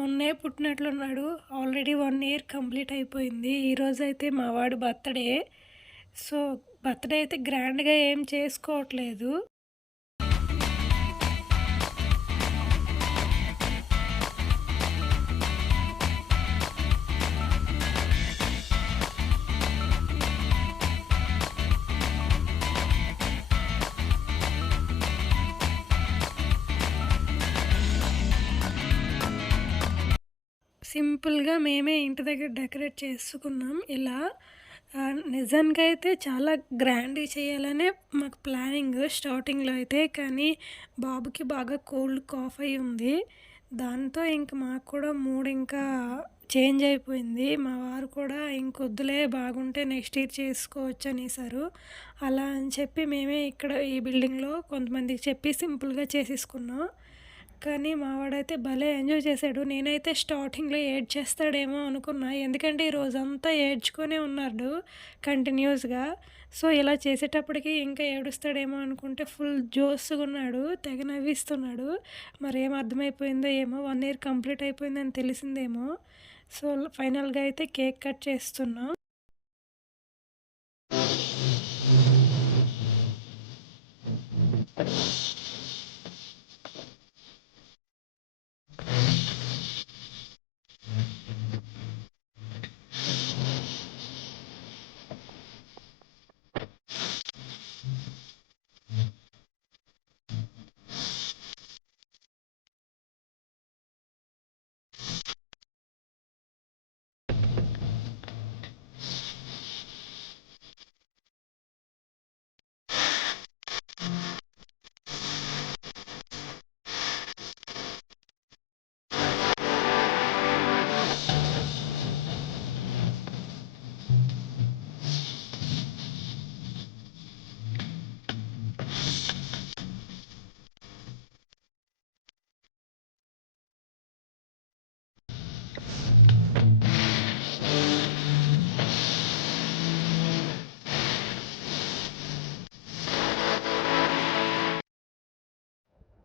మొన్నే పుట్టినట్లున్నాడు. Already 1 year complete అయిపోయింది. ఈరోజైతే మా వాడి బర్త్‌డే. సో, బర్త్‌డే అయితే గ్రాండ్‌గా ఏం చేసుకోవట్లేదు. సింపుల్‌గా మేమే ఇంటి దగ్గర డెకరేట్ చేసుకున్నాం ఇలా. నిజానికి అయితే చాలా గ్రాండ్‌గా చేయాలనే మాకు ప్లానింగ్ స్టార్టింగ్‌లో అయితే. కానీ బాబుకి బాగా కోల్డ్, కాఫ్ అయ్యి ఉంది. దాంతో ఇంక మాకు కూడా మూడ్ ఇంకా చేంజ్ అయిపోయింది. మా వారు కూడా ఇంకొద్దులే బాగుంటే నెక్స్ట్ ఇయర్ చేసుకోవచ్చు అనేసారు. అలా అని చెప్పి మేమే ఇక్కడ ఈ బిల్డింగ్‌లో కొంతమందికి చెప్పి సింపుల్‌గా చేసేసుకున్నాం. కానీ మా వాడైతే భలే ఎంజాయ్ చేశాడు. నేనైతే స్టార్టింగ్‌లో ఏడ్చేస్తాడేమో అనుకున్నా. ఎందుకంటే ఈ రోజంతా ఏడ్చుకునే ఉన్నాడు కంటిన్యూస్‌గా. సో, ఇలా చేసేటప్పటికి ఇంకా ఏడుస్తాడేమో అనుకుంటే ఫుల్ జోష్‌గున్నాడు. తెగ నవ్విస్తున్నాడు. మరేం అర్థమైపోయిందో ఏమో 1 ఇయర్ కంప్లీట్ అయిపోయిందని తెలిసిందేమో. సో, ఫైనల్‌గా అయితే కేక్ కట్ చేస్తున్నాం.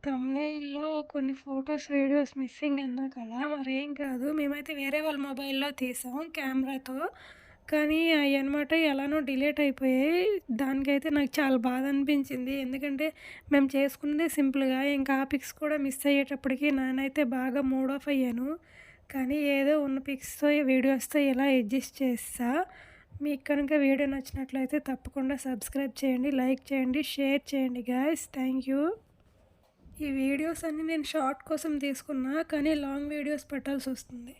థంబ్‌నెయిల్‌లో కొన్ని ఫోటోస్, వీడియోస్ మిస్సింగ్ అన్నా కదా! మరేం కాదు. మేమైతే వేరే వాళ్ళ మొబైల్‌లో తీసాం కెమెరాతో. కానీ అయ్యనమాట ఎలానో డిలీట్ అయిపోయాయి. దానికైతే నాకు చాలా బాధ అనిపించింది. ఎందుకంటే మేము చేసుకున్నదే సింపుల్‌గా. ఇంకా ఆ పిక్స్ కూడా మిస్ అయ్యేటప్పటికి నేనైతే బాగా మూడ్ ఆఫ్ అయ్యాను. కానీ ఏదో ఉన్న పిక్స్‌తో, వీడియోస్‌తో ఇలా అడ్జస్ట్ చేసేసా. మీకు కనుక వీడియో నచ్చినట్లయితే తప్పకుండా సబ్స్క్రైబ్ చేయండి, లైక్ చేయండి, షేర్ చేయండి గాయ్స్. Thank you. ఈ వీడియోస్ అన్నీ నేను షార్ట్ కోసం తీసుకున్నా. కానీ లాంగ్ వీడియోస్ పెట్టాల్సొస్తుంది.